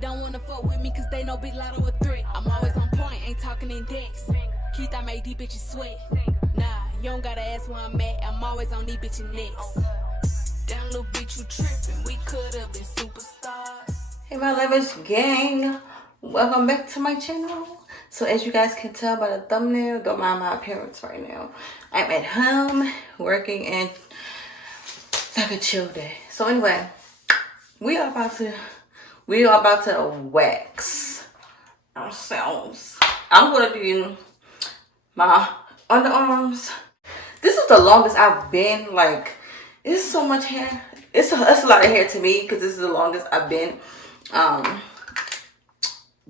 don't wanna fuck with me cause they know Big Lotto a threat. I'm always on point, ain't talking in decks. Keith, I made these bitches sweat. Nah, you don't gotta ask where I'm at. I'm always on these bitches necks. Damn little bitch, you trippin'. We could've been superstars. Hey my lavish gang, welcome back to my channel. So as you guys can tell by the thumbnail, don't mind my appearance right now. I'm at home working and it's like a chill day. So anyway, we are about to wax ourselves. I'm gonna do my underarms. This is the longest I've been. Like, it's so much hair. It's a lot of hair to me because this is the longest I've been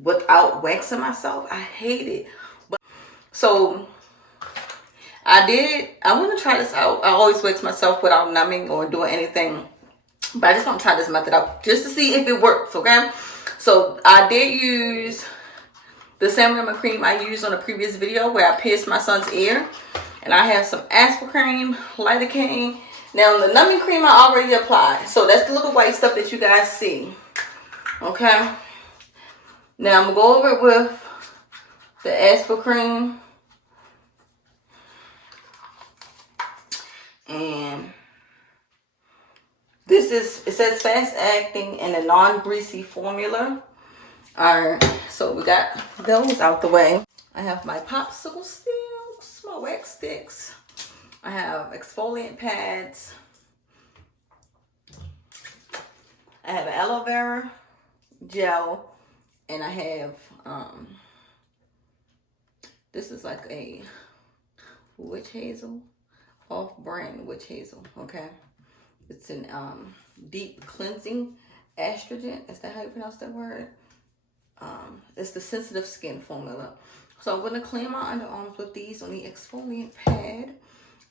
without waxing myself. I hate it. But so I want to try this out. I always wax myself without numbing or doing anything, but I just want to try this method out just to see if it works. Okay, so I did use the salmon lemon cream I used on a previous video where I pierced my son's ear, and I have some aspartame, lidocaine. Now the numbing cream I already applied, so that's the little white stuff that you guys see. Okay, now I'm gonna go over it with the aspartame, and this is, it says fast acting and a non-greasy formula. Alright, so we got those out the way. I have my popsicle sticks, my wax sticks. I have exfoliant pads. I have an aloe vera gel, and I have this is like a witch hazel, off-brand witch hazel. Okay, it's an deep cleansing astringent. Is that how you pronounce that word? It's the sensitive skin formula. So I'm gonna clean my underarms with these on the exfoliant pad.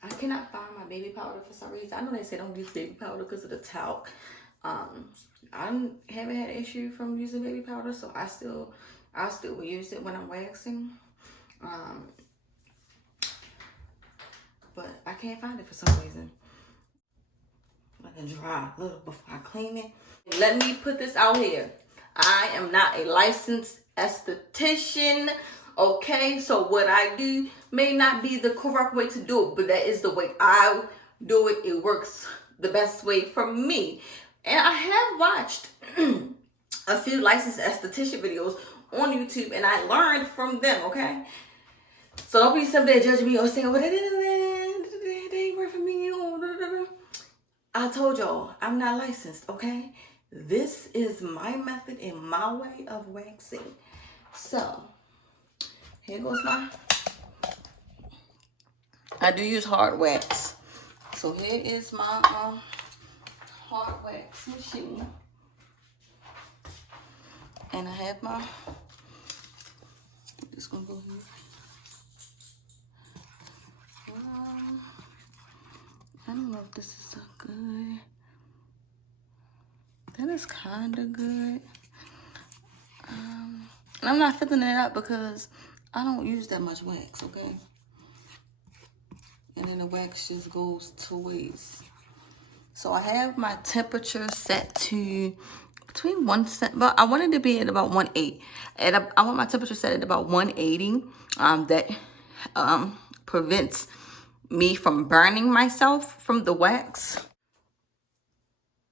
I cannot find my baby powder for some reason. I know they say don't use baby powder because of the talc. I haven't had an issue from using baby powder, so I still will use it when I'm waxing. But I can't find it for some reason. Let it dry a little before I clean it. Let me put this out here. I am not a licensed esthetician. Okay, so what I do may not be the correct way to do it, but that is the way I do it. It works the best way for me. And I have watched a few licensed esthetician videos on YouTube, and I learned from them, okay? So don't be somebody judging me or saying, well, they ain't work for me. I told y'all, I'm not licensed, okay? This is my method and my way of waxing. So here goes I do use hard wax. So here is my hard wax machine. And I have my, I'm just gonna go here. I don't know if this is so good. That is kind of good. And I'm not filling it up because I don't use that much wax, okay? And then the wax just goes to waste. So I have my temperature set to between but I want it to be at about 180. And I want my temperature set at about 180. That prevents me from burning myself from the wax.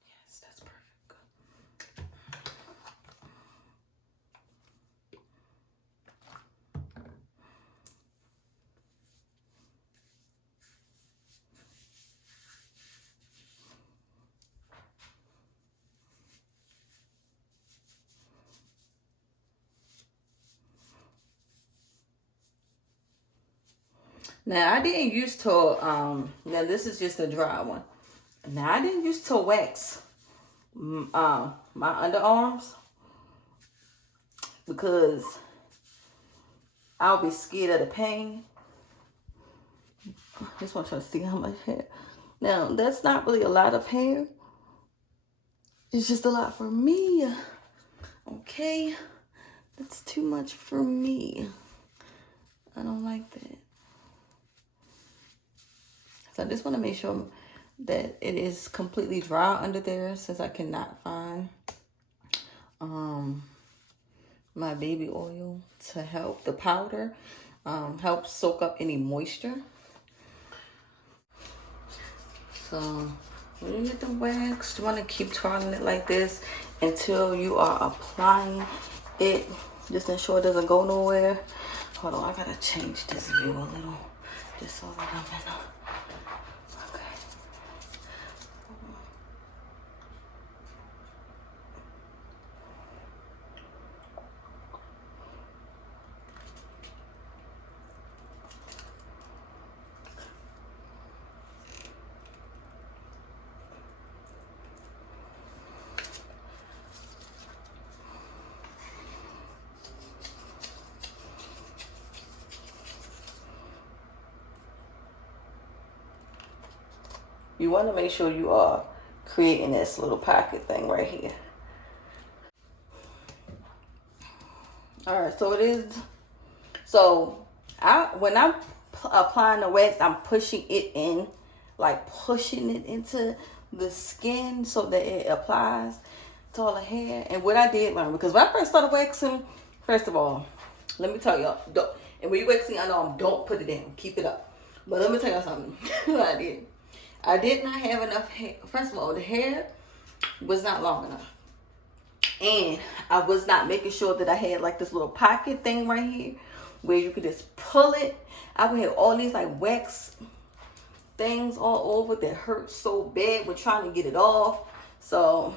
Yes, that's perfect. Now I didn't used to now this is just a dry one. Now I didn't used to wax my underarms because I'll be scared of the pain. I just want you to see how much hair. Now that's not really a lot of hair. It's just a lot for me. Okay, that's too much for me. I don't like that. So I just want to make sure that it is completely dry under there, since I cannot find my baby oil to help the powder help soak up any moisture. So when you get the wax, you want to keep twirling it like this until you are applying it. Just ensure it doesn't go nowhere. Hold on, I gotta change this view a little, just so that I'm in a, okay. You want to make sure you are creating this little pocket thing right here. All right, so it is. So when I'm applying the wax, I'm pushing it in, like pushing it into the skin so that it applies to all the hair. And what I did learn, because when I first started waxing, first of all, let me tell y'all, and when you waxing your underarm, don't put it down, keep it up. But let me tell y'all something. What I did not have enough hair. First of all, the hair was not long enough. And I was not making sure that I had like this little pocket thing right here where you could just pull it. I would have all these like wax things all over that hurt so bad with trying to get it off. So,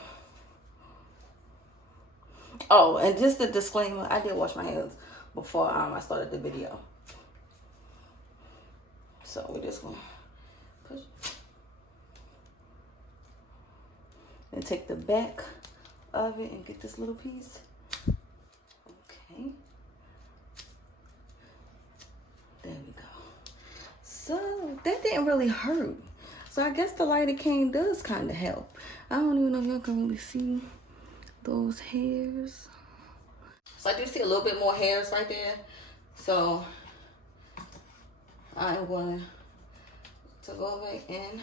oh, and just a disclaimer, I did wash my hands before I started the video. So we're just gonna push and take the back of it and get this little piece. Okay, there we go. So that didn't really hurt. So I guess the lidocaine does kind of help. I don't even know if y'all can really see those hairs. So I do see a little bit more hairs right there. So I am going to go back in.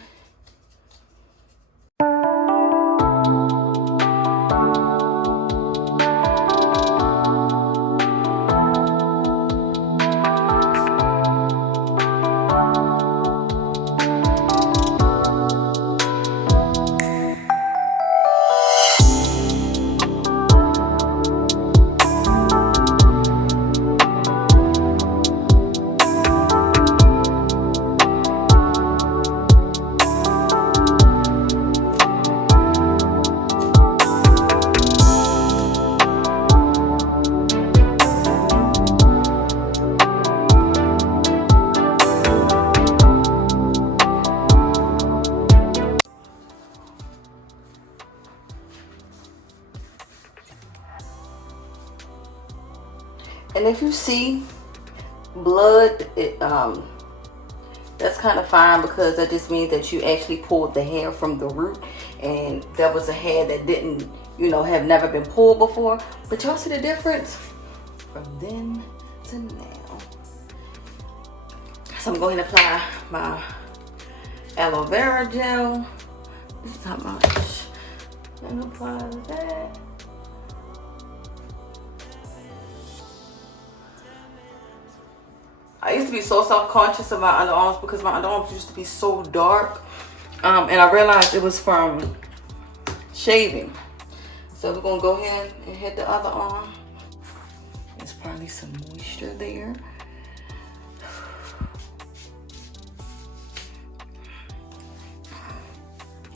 And if you see blood, that's kind of fine, because that just means that you actually pulled the hair from the root, and that was a hair that didn't, have never been pulled before. But y'all see the difference from then to now. So I'm going to apply my Aloe Vera Gel. This is how much. And apply that. I used to be so self-conscious of my underarms because my underarms used to be so dark. And I realized it was from shaving. So we're going to go ahead and hit the other arm. There's probably some moisture there.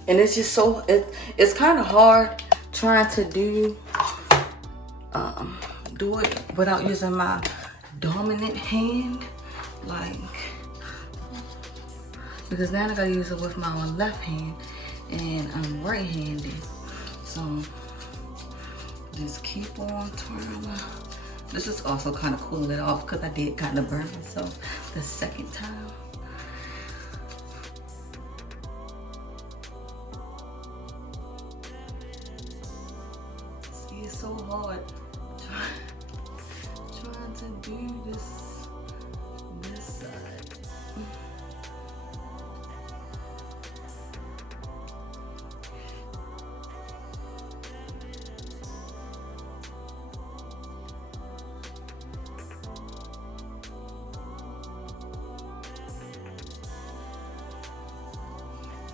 And it's just so, it's kind of hard trying to do it without using my dominant hand, because now I gotta use it with my left hand and I'm right-handed. So just keep on twirling. This is also kind of cooling it off because I did kind of burn myself the second time. See, it's so hard trying to do this side.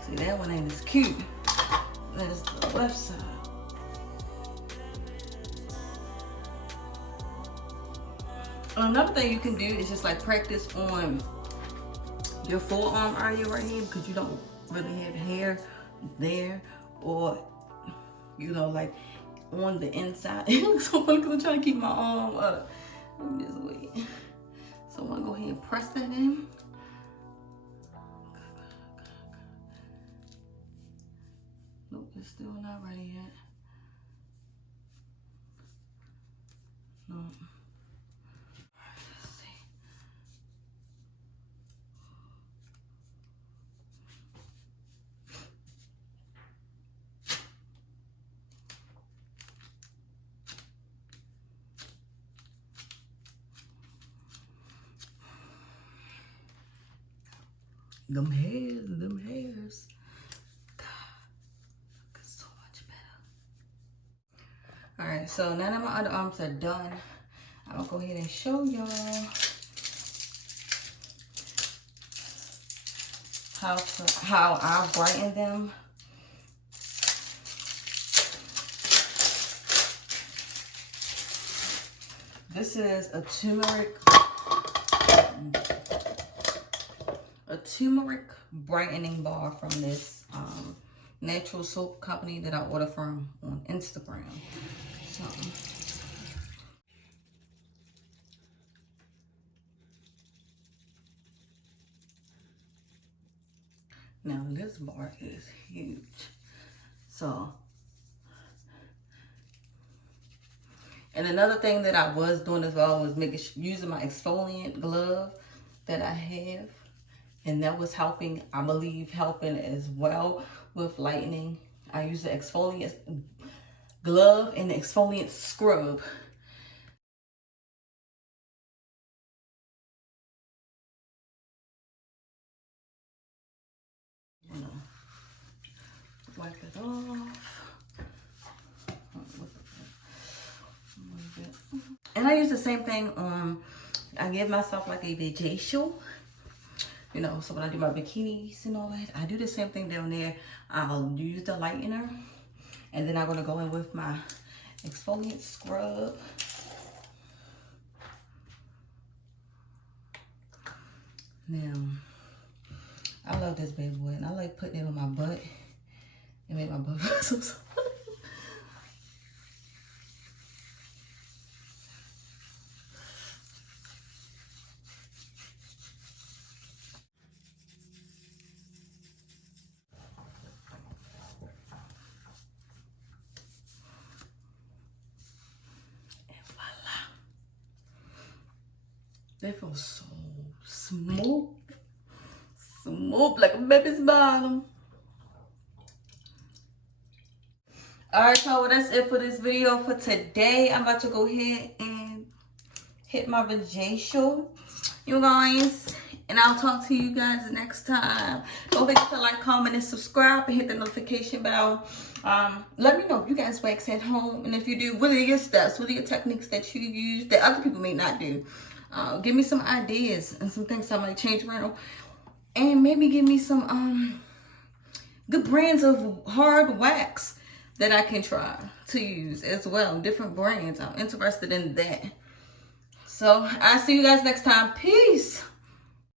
See, that one ain't as cute as the left side. Another thing you can do is just like practice on your forearm area right here, because you don't really have hair there, or you know, like on the inside. It looks so funny because I'm trying to keep my arm up. Let me just wait. So I'm gonna go ahead and press that in. Nope, it's still not ready yet. No. Let's see. Them hairs. God, look so much better. All right, so now that my underarms are done, I'm gonna go ahead and show y'all how I brighten them. This is a turmeric brightening bar from this natural soap company that I order from on Instagram. So, now this bar is huge. So, and another thing that I was doing as well was using my exfoliant glove that I have. And that was helping, I believe, as well with lightening. I use the exfoliant glove and the exfoliant scrub. You know, wipe it off. And I use the same thing on, I give myself like a vajacial. You know, so when I do my bikinis and all that, I do the same thing down there. I'll use the lightener, and then I'm gonna go in with my exfoliant scrub. Now, I love this baby boy, and I like putting it on my butt and make my butt so soft. They feel so smooth. Smooth like a baby's bottom. Alright, so that's it for this video for today. I'm about to go ahead and hit my vajacial, you guys. And I'll talk to you guys next time. Don't forget to like, comment, and subscribe, and hit the notification bell. Let me know if you guys wax at home. And if you do, what are your steps? What are your techniques that you use that other people may not do? Give me some ideas and some things I might change around. And maybe give me some good brands of hard wax that I can try to use as well. Different brands. I'm interested in that. So I'll see you guys next time. Peace.